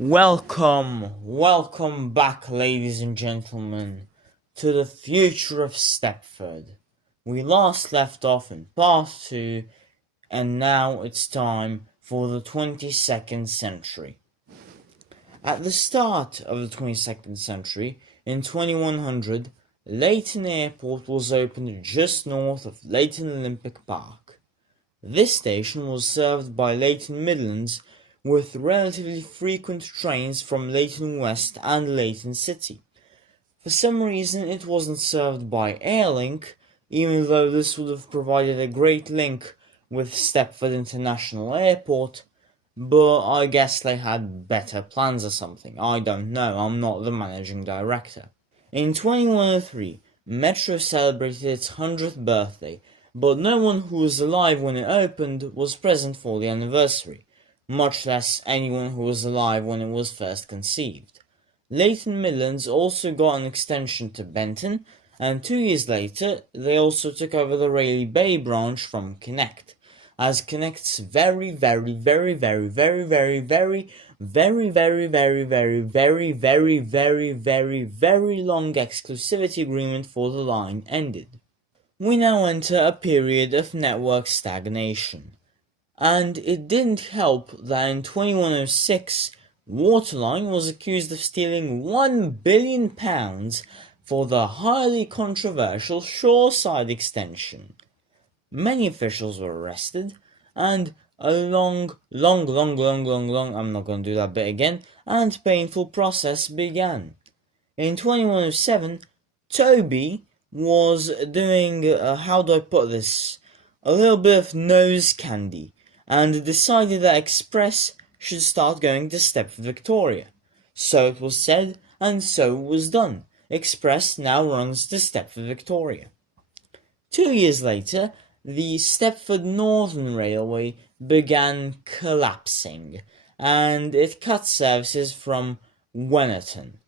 Welcome back, ladies and gentlemen, to the future of Stepford. We last left off in part 2, and now it's time for the 22nd century. At the start of the 22nd century, in 2100, Leighton Airport was opened just north of Leighton Olympic Park. This station was served by Leighton Midlands, with relatively frequent trains from Leighton West and Leighton City. For some reason it wasn't served by Airlink, even though this would have provided a great link with Stepford International Airport, but I guess they had better plans or something. I don't know, I'm not the managing director. In 2103, Metro celebrated its 100th birthday, but no one who was alive when it opened was present for the anniversary, much less anyone who was alive when it was first conceived. Leighton Midlands also got an extension to Benton, and 2 years later they also took over the Rayleigh Bay branch from Connect, as Connect's very long exclusivity agreement for the line ended. We now enter a period of network stagnation. And it didn't help that in 2106, Waterline was accused of stealing £1 billion for the highly controversial shoreside extension. Many officials were arrested, and a long, I'm not going to do that bit again, and painful process began. In 2107, Toby was doing, a little bit of nose candy, and decided that Express should start going to Stepford Victoria. So it was said, and so it was done. Express now runs to Stepford Victoria. 2 years later, the Stepford Northern Railway began collapsing, and it cut services from Wennerton.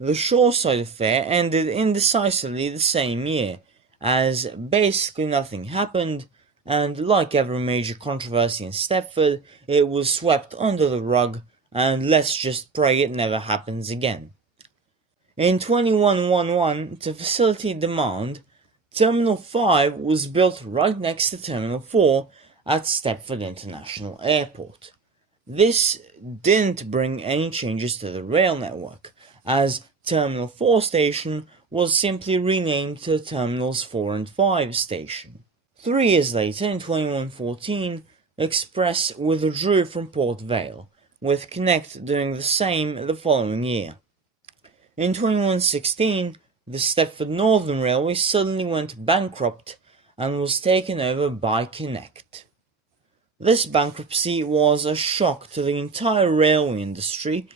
The shoreside affair ended indecisively the same year, as basically nothing happened, and like every major controversy in Stepford, it was swept under the rug, and let's just pray it never happens again. In 2111, to facilitate demand, Terminal 5 was built right next to Terminal 4 at Stepford International Airport. This didn't bring any changes to the rail network, as Terminal 4 station was simply renamed to Terminals 4 and 5 station. 3 years later, in 2114, Express withdrew from Port Vale, with Connect doing the same the following year. In 2116, the Stepford Northern Railway suddenly went bankrupt and was taken over by Connect. This bankruptcy was a shock to the entire railway industry,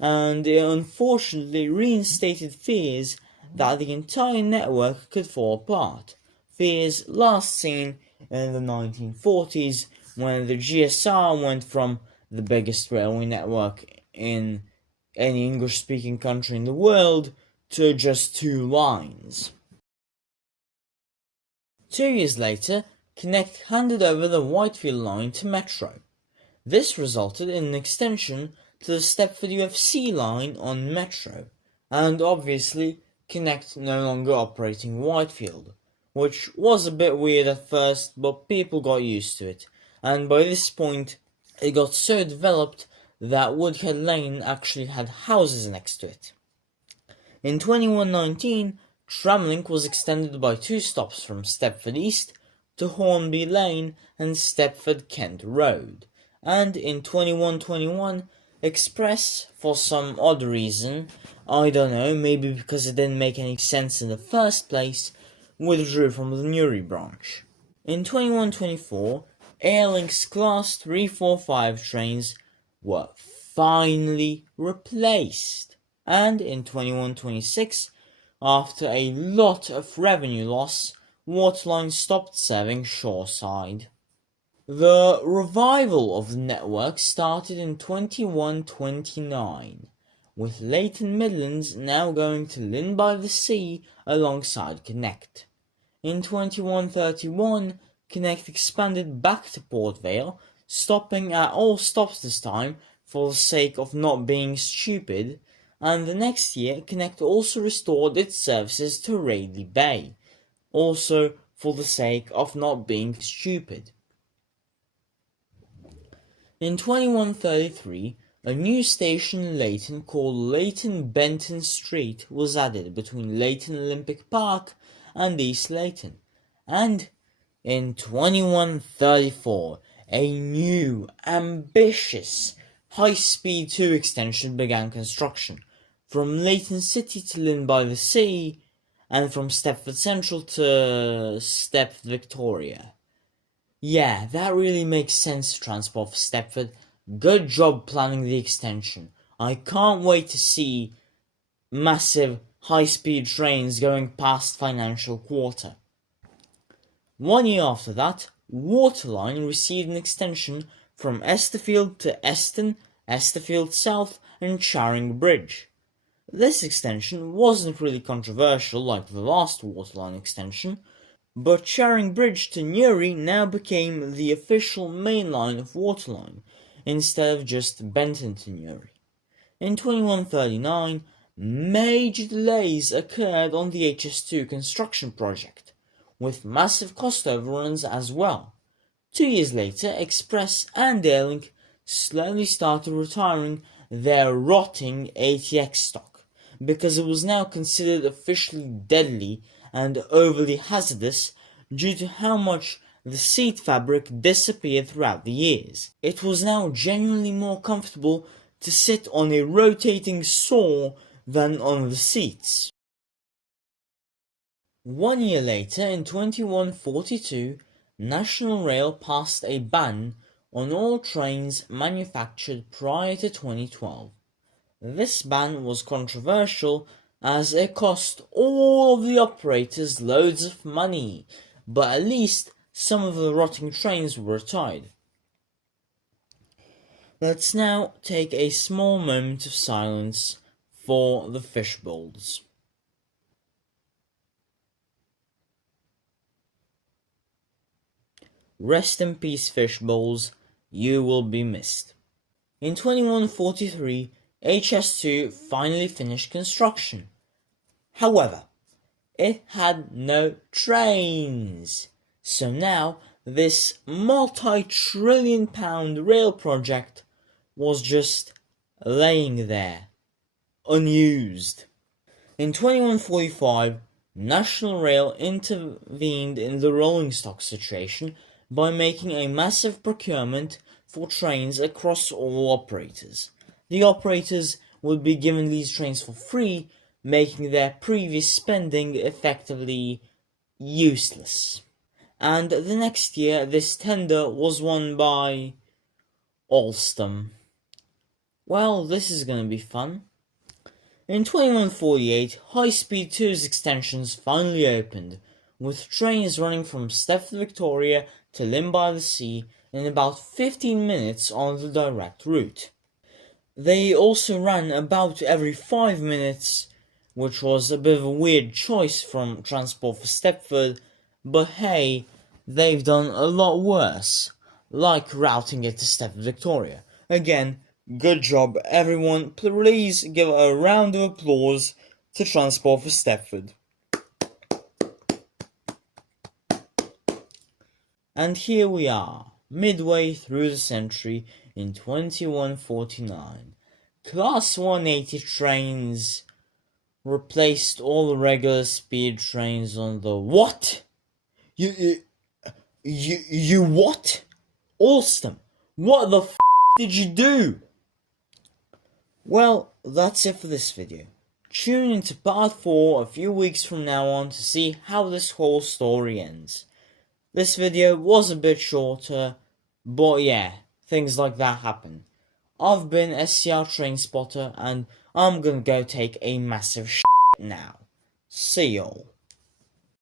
and it unfortunately reinstated fears that the entire network could fall apart. Fears last seen in the 1940s, when the GSR went from the biggest railway network in any English-speaking country in the world to just 2 lines. 2 years later, Connect handed over the Whitefield line to Metro. This resulted in an extension to the Stepford UFC line on Metro, and obviously Connect no longer operating Whitefield, which was a bit weird at first, but people got used to it, and by this point it got so developed that Woodhead Lane actually had houses next to it. In 2119, Tramlink was extended by 2 stops from Stepford East to Hornby Lane and Stepford Kent Road, and in 2121, Express, for some odd reason, I don't know, maybe because it didn't make any sense in the first place, withdrew from the Newry branch. In 2124, Airlink's Class 345 trains were finally replaced, and in 2126, after a lot of revenue loss, Waterline stopped serving shoreside. The revival of the network started in 2129, with Leighton Midlands now going to Lynn by the Sea alongside Connect. In 2131, Connect expanded back to Port Vale, stopping at all stops this time for the sake of not being stupid, and the next year Connect also restored its services to Rayleigh Bay, also for the sake of not being stupid. In 2133, a new station in Leighton called Leighton Benton Street was added between Leighton Olympic Park and East Leighton, and in 2134, a new, ambitious, high-speed 2 extension began construction, from Leighton City to Lynn by the Sea, and from Stepford Central to Stepford Victoria. Yeah, that really makes sense to transport for Stepford. Good job planning the extension. I can't wait to see massive high-speed trains going past Financial Quarter. 1 year after that, Waterline received an extension from Esterfield to Eston, Esterfield South, and Charing Bridge. This extension wasn't really controversial like the last Waterline extension, but Charing Bridge to Newry now became the official main line of Waterline, instead of just Benton to Newry. In 2139, major delays occurred on the HS2 construction project, with massive cost overruns as well. 2 years later, Express and Airlink slowly started retiring their rotting ATX stock, because it was now considered officially deadly and overly hazardous due to how much the seat fabric disappeared throughout the years. It was now genuinely more comfortable to sit on a rotating saw than on the seats. 1 year later, in 2142, National Rail passed a ban on all trains manufactured prior to 2012. This ban was controversial as it cost all of the operators loads of money, but at least some of the rotting trains were retired. Let's now take a small moment of silence for the fishbowls. Rest in peace, fishbowls, you will be missed. In 2143, HS2 finally finished construction. However, it had no trains. So now, this multi-trillion-pound rail project was just laying there, unused. In 2145, National Rail intervened in the rolling stock situation by making a massive procurement for trains across all operators. The operators would be given these trains for free, making their previous spending effectively useless. And the next year, this tender was won by Alstom. Well, this is gonna be fun. In 2148, High-Speed 2's extensions finally opened, with trains running from Stepford Victoria to Lynn by the Sea in about 15 minutes on the direct route. They also ran about every 5 minutes, which was a bit of a weird choice from Transport for Stepford, but hey, they've done a lot worse, like routing it to Stepford Victoria. Again, good job everyone, please give a round of applause to Transport for Stepford. And here we are, midway through the century in 2149. Class 180 trains replaced all the regular speed trains on the what? You what? Alstom, what the f*** did you do? Well, that's it for this video. Tune into part 4 a few weeks from now on to see how this whole story ends. This video was a bit shorter, but yeah, things like that happen. I've been SCR Train Spotter, and I'm gonna go take a massive shit now. See y'all.